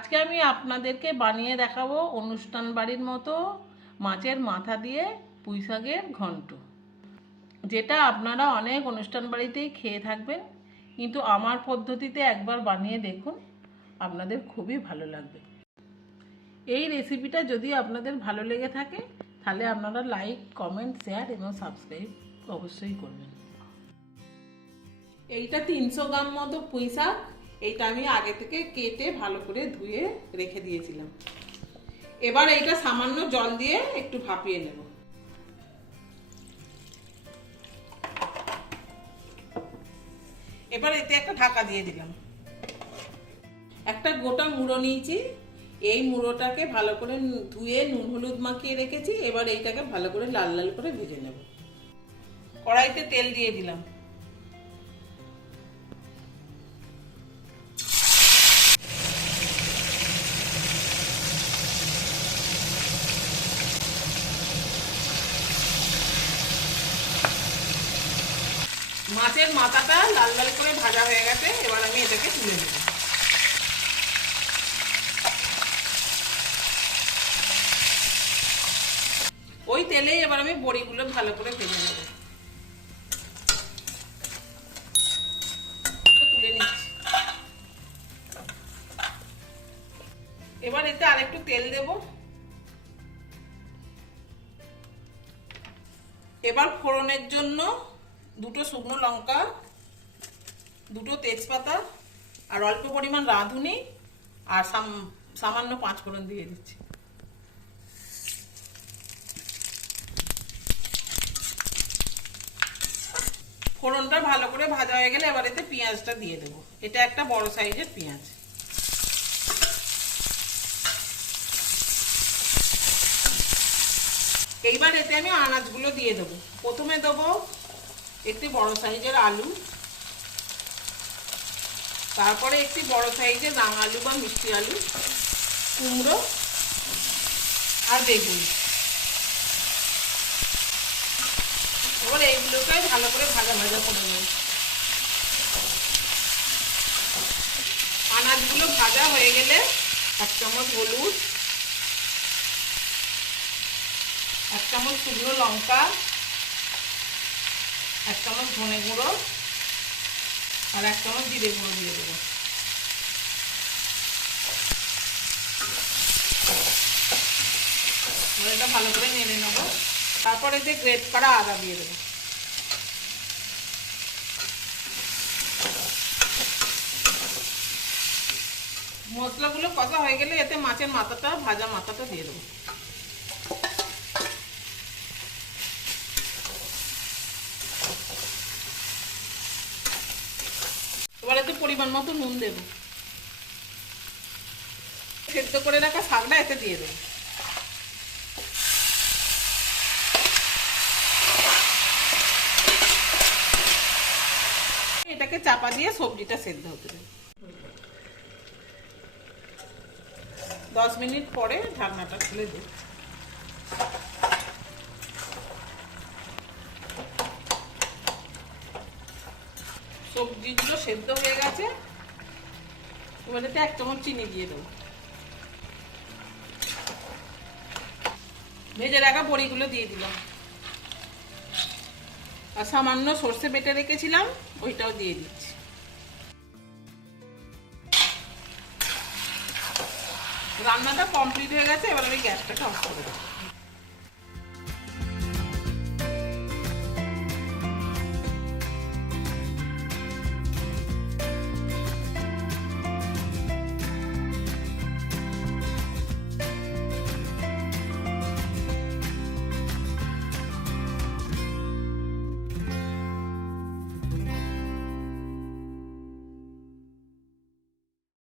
আজকে আমি আপনাদেরকে বানিয়ে দেখাবো অনুষ্ঠান বাড়ির মতো মাছের মাথা দিয়ে পুঁই শাকের ঘন্ট, যেটা আপনারা অনেক অনুষ্ঠান বাড়িতেই খেয়ে থাকবেন, কিন্তু আমার পদ্ধতিতে একবার বানিয়ে দেখুন, আপনাদের খুবই ভালো লাগবে। এই রেসিপিটা যদি আপনাদের ভালো লেগে থাকে তাহলে আপনারা লাইক, কমেন্ট, শেয়ার এবং সাবস্ক্রাইব অবশ্যই করবেন। এইটা 300 গ্রাম মতো পুঁই শাক, এইটা আমি আগে থেকে কেটে ভালো করে ধুয়ে রেখে দিয়েছিলাম। এবার এইটা সামান্য জল দিয়ে একটু ভাপিয়ে নেব। এবার এতে একটা ঢাকা দিয়ে দিলাম। একটা গোটা মুড়ো নিয়েছি, এই মুড়োটাকে ভালো করে ধুয়ে নুন হলুদ মাখিয়ে রেখেছি। এবার এইটাকে ভালো করে লাল লাল করে ভেজে নেব। কড়াইতে তেল দিয়ে দিলাম। মাছের মাথাটা লাল লাল করে ভাজা হয়ে গেছে, এবার আমি এটাকে তুলে নেব। ওই তেলে এবার আমি বড়িগুলো ভালো করে ভেজে নেব। তুলে নিচ্ছি। এবার এতে আরেকটু তেল দেব। এবার ফোড়নের জন্য দুটো শুকনো লঙ্কা, দুটো তেজপাতা আর অল্প পরিমাণ রাঁধুনি আর সামান্য 5 ফোড়ন দিয়ে দিচ্ছি। ফোড়নটা ভালো করে ভাজা হয়ে গেলে এবার এতে পেঁয়াজটা দিয়ে দেবো। এটা একটা বড় সাইজের পেঁয়াজ। এইবার এতে আমি আনাজগুলো দিয়ে দেবো। প্রথমে দেবো একটি বড় সাইজের আলু, তারপরে একটি বড় সাইজের রাঙা আলু বা মিষ্টি আলু, কুমড়ো আর বেগুন। এবার এইগুলোকে ভালো করে ভাজা ভাজা করে নেব। আনাজগুলো ভাজা হয়ে গেলে 1 চামচ হলুদ, 1 চামচ শুকনো লঙ্কা, 1 চামচ ধনে গুঁড়ো আর 1 চামচ জিরে গুঁড়ো দিয়ে দেবো। এটা ভালো করে নেড়ে নেব। তারপরে এতে গ্রেট করা আদা দিয়ে দেবো। মশলাগুলো কষা হয়ে গেলে এতে মাছের মাথাটা, ভাজা মাথাটা দিয়ে দেবো। এবার এতে পরিমাণ মতো নুন দেব। সেদ্ধ করে রাখা শাকটা এতে দিয়ে দেবো। এটাকে চাপা দিয়ে সবজিটা সেদ্ধ হতে দেব। 10 মিনিট পরে ঢাকনাটা খুলে দেব। সবজিগুলো সেদ্ধ হয়ে গেছে। এবার এতে 1 চামচ চিনি দিয়ে দেবো। ভেজে রাখা বড়িগুলো দিয়ে দিলাম। আর সামান্য সর্ষে বেটে রেখেছিলাম, ওইটাও দিয়ে দিচ্ছি। রান্নাটা কমপ্লিট হয়ে গেছে, এবার আমি গ্যাসটাকে অফ করে দেবো।